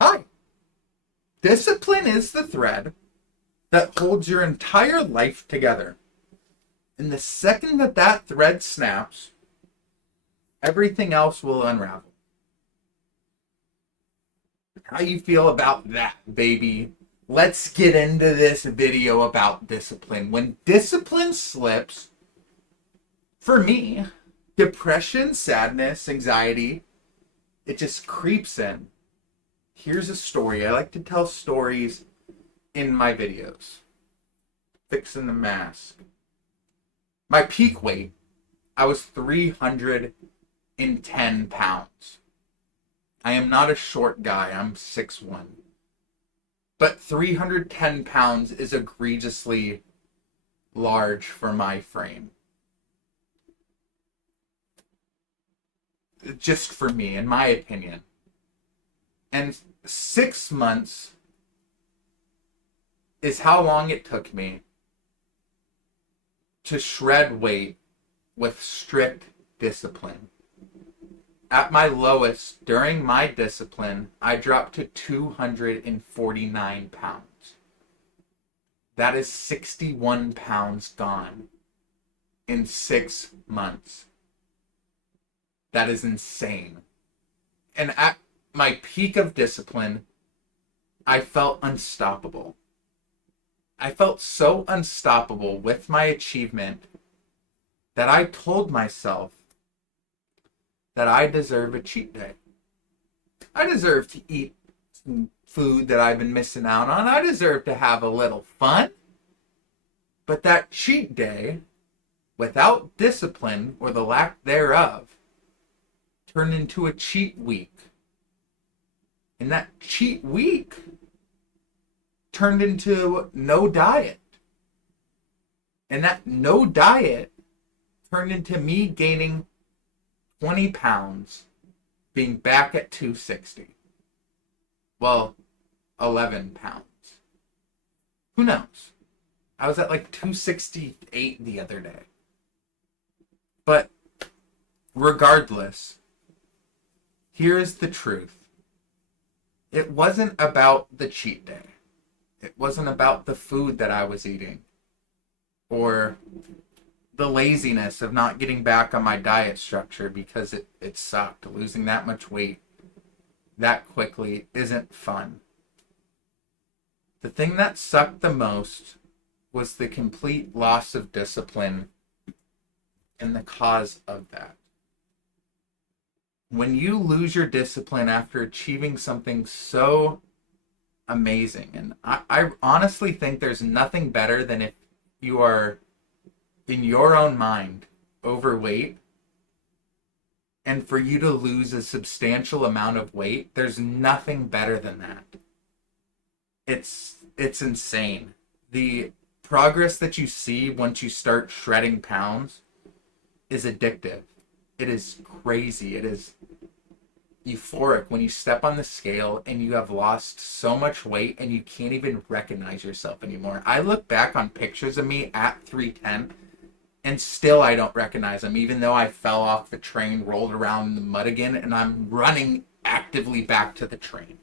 Hi. Discipline is the thread that holds your entire life together. And the second that that thread snaps, everything else will unravel. How you feel about that, baby? Let's get into this video about discipline. When discipline slips, for me, depression, sadness, anxiety, it just creeps in. Here's a story. I like to tell stories in my videos. Fixing the mask. My peak weight, I was 310 pounds. I am not a short guy. I'm 6'1". But 310 pounds is egregiously large for my frame. Just for me, in my opinion. And 6 months is how long it took me to shred weight with strict discipline. At my lowest, during my discipline, I dropped to 249 pounds. That is 61 pounds gone in 6 months. That is insane. And at my peak of discipline, I felt unstoppable. I felt so unstoppable with my achievement that I told myself that I deserve a cheat day. I deserve to eat some food that I've been missing out on. I deserve to have a little fun. But that cheat day, without discipline or the lack thereof, turned into a cheat week. And that cheat week turned into no diet. And that no diet turned into me gaining 20 pounds, being back at 260. Well, 11 pounds. Who knows? I was at like 268 the other day. But regardless, here's the truth. It wasn't about the cheat day. It wasn't about the food that I was eating or the laziness of not getting back on my diet structure because it sucked. Losing that much weight that quickly isn't fun. The thing that sucked the most was the complete loss of discipline and the cause of that. When you lose your discipline after achieving something so amazing, and I honestly think there's nothing better than if you are, in your own mind, overweight, and for you to lose a substantial amount of weight, there's nothing better than that. It's insane. The progress that you see once you start shredding pounds is addictive. It is crazy. It is euphoric when you step on the scale and you have lost so much weight and you can't even recognize yourself anymore. I look back on pictures of me at 310 and still I don't recognize them, even though I fell off the train, rolled around in the mud again, and I'm running actively back to the train.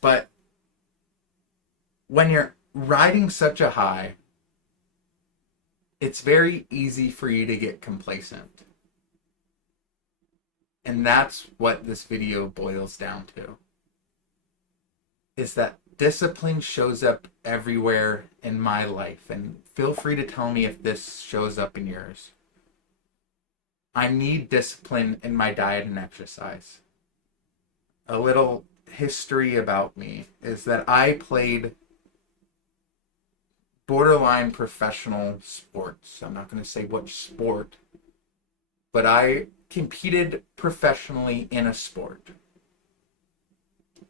But when you're riding such a high, it's very easy for you to get complacent. And that's what this video boils down to. Is that discipline shows up everywhere in my life. And feel free to tell me if this shows up in yours. I need discipline in my diet and exercise. A little history about me is that I played borderline professional sports. I'm not going to say which sport, but I competed professionally in a sport.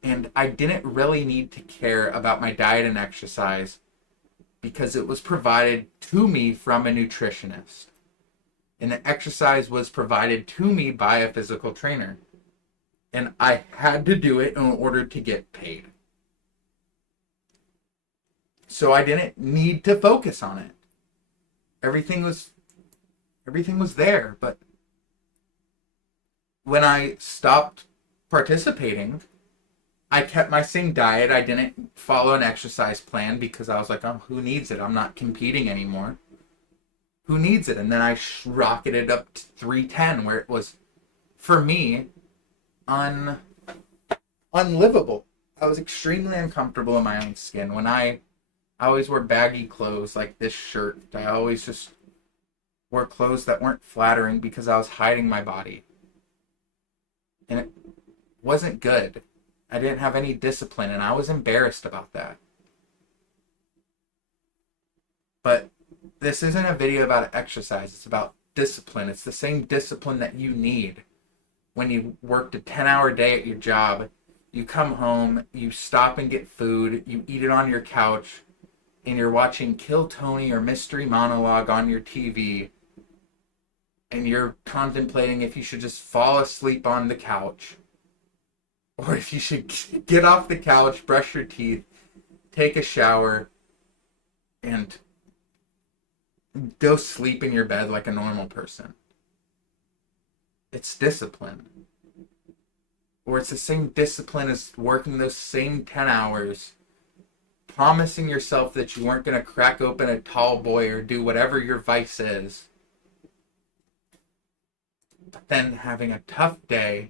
And I didn't really need to care about my diet and exercise because it was provided to me from a nutritionist. And the exercise was provided to me by a physical trainer. And I had to do it in order to get paid. So I didn't need to focus on it. Everything was there, but when I stopped participating. I kept my same diet. I didn't follow an exercise plan because I was like, oh, who needs it? I'm not competing anymore. Who needs it? And then I rocketed up to 310, where it was, for me, unlivable. I was extremely uncomfortable in my own skin. When I always wore baggy clothes like this shirt. I always just wore clothes that weren't flattering because I was hiding my body. And it wasn't good. I didn't have any discipline, and I was embarrassed about that. But this isn't a video about exercise. It's about discipline. It's the same discipline that you need when you worked a 10-hour day at your job. You come home, you stop and get food, you eat it on your couch, and you're watching Kill Tony or Mystery Monologue on your TV, and you're contemplating if you should just fall asleep on the couch, or if you should get off the couch, brush your teeth, take a shower, and go sleep in your bed like a normal person. It's discipline. Or it's the same discipline as working those same 10 hours, promising yourself that you weren't going to crack open a tall boy or do whatever your vice is. But then having a tough day,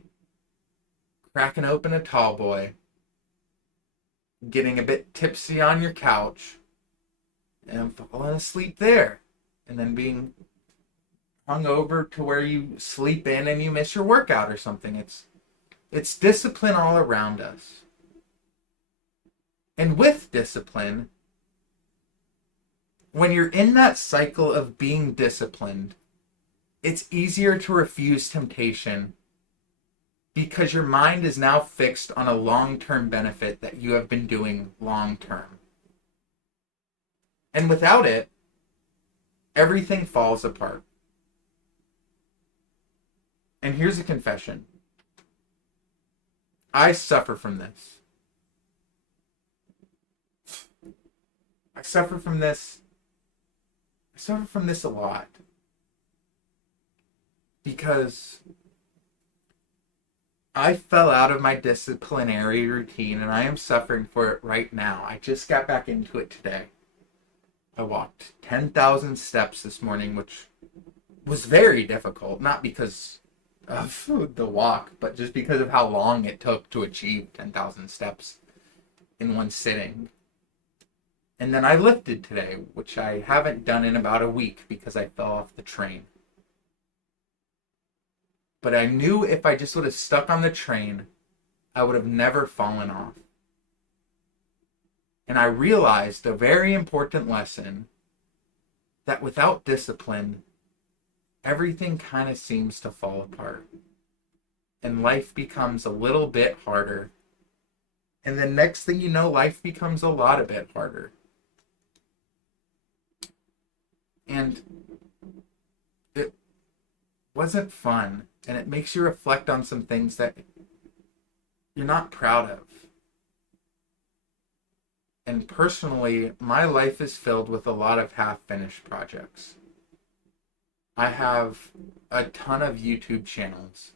cracking open a tall boy, getting a bit tipsy on your couch, and falling asleep there. And then being hung over to where you sleep in and you miss your workout or something. It's discipline all around us. And with discipline, when you're in that cycle of being disciplined, it's easier to refuse temptation because your mind is now fixed on a long-term benefit that you have been doing long-term. And without it, everything falls apart. And here's a confession. I suffer from this. I suffer from this a lot. Because I fell out of my disciplinary routine and I am suffering for it right now. I just got back into it today. I walked 10,000 steps this morning, which was very difficult. Not because of the walk, but just because of how long it took to achieve 10,000 steps in one sitting. And then I lifted today, which I haven't done in about a week because I fell off the train. But I knew if I just would have stuck on the train, I would have never fallen off. And I realized a very important lesson, that without discipline, everything kind of seems to fall apart. And life becomes a little bit harder. And the next thing you know, life becomes a bit harder. And it wasn't fun. And it makes you reflect on some things that you're not proud of. And personally, my life is filled with a lot of half-finished projects. I have a ton of YouTube channels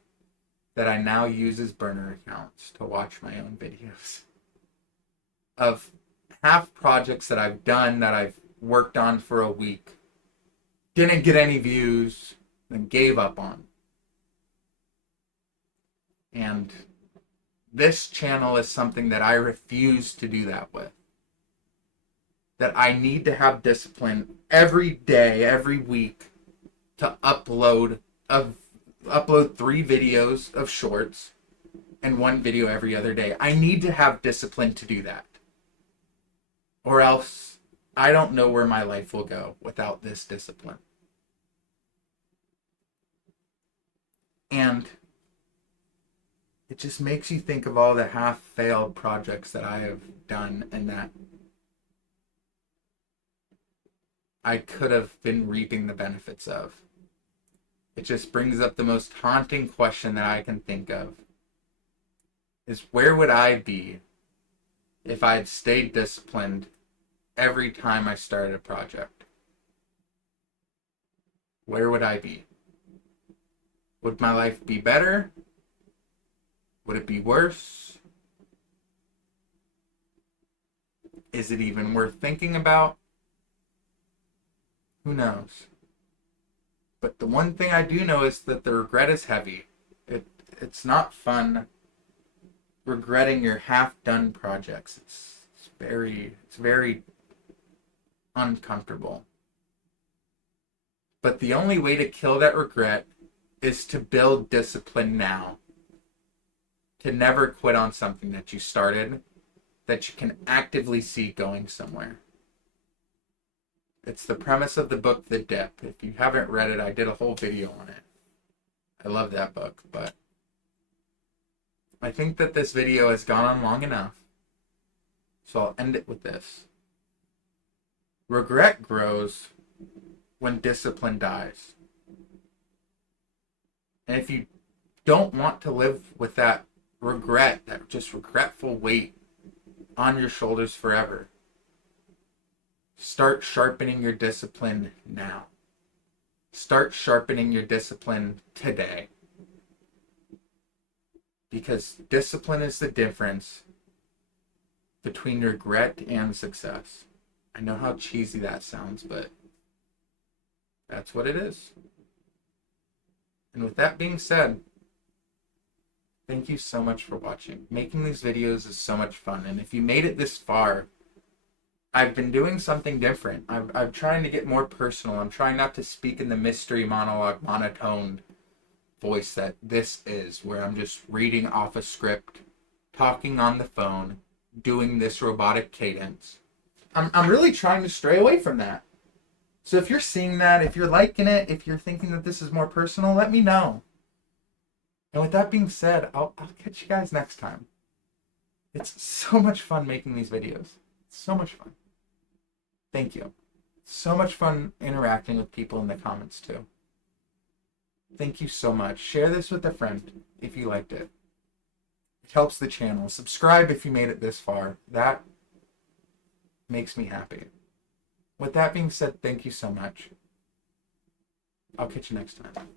that I now use as burner accounts to watch my own videos. Of half projects that I've done, that I've worked on for a week, didn't get any views, and gave up on. And this channel is something that I refuse to do that with. That I need to have discipline every day, every week, to upload 3 videos of shorts and 1 video every other day. I need to have discipline to do that. Or else I don't know where my life will go without this discipline. And it just makes you think of all the half-failed projects that I have done and that I could have been reaping the benefits of. It just brings up the most haunting question that I can think of. Is where would I be if I had stayed disciplined every time I started a project? Where would I be? Would my life be better? Would it be worse? Is it even worth thinking about? Who knows? But the one thing I do know is that the regret is heavy. It's not fun regretting your half-done projects. It's very uncomfortable. But the only way to kill that regret is to build discipline now. To never quit on something that you started, that you can actively see going somewhere. It's the premise of the book, The Dip. If you haven't read it, I did a whole video on it. I love that book, but I think that this video has gone on long enough. So I'll end it with this. Regret grows when discipline dies. And if you don't want to live with that regret, that just regretful weight on your shoulders forever, start sharpening your discipline now. Start sharpening your discipline today. Because discipline is the difference between regret and success. I know how cheesy that sounds, but that's what it is. And with that being said, thank you so much for watching. Making these videos is so much fun. And if you made it this far, I've been doing something different. I'm trying to get more personal. I'm trying not to speak in the mystery monologue, monotoned voice that this is, where I'm just reading off a script, talking on the phone, doing this robotic cadence. I'm really trying to stray away from that. So if you're seeing that, if you're liking it, if you're thinking that this is more personal, let me know. And with that being said, I'll catch you guys next time. It's so much fun making these videos. It's so much fun. Thank you. So much fun interacting with people in the comments too. Thank you so much. Share this with a friend if you liked it. It helps the channel. Subscribe if you made it this far. That makes me happy. With that being said, thank you so much. I'll catch you next time.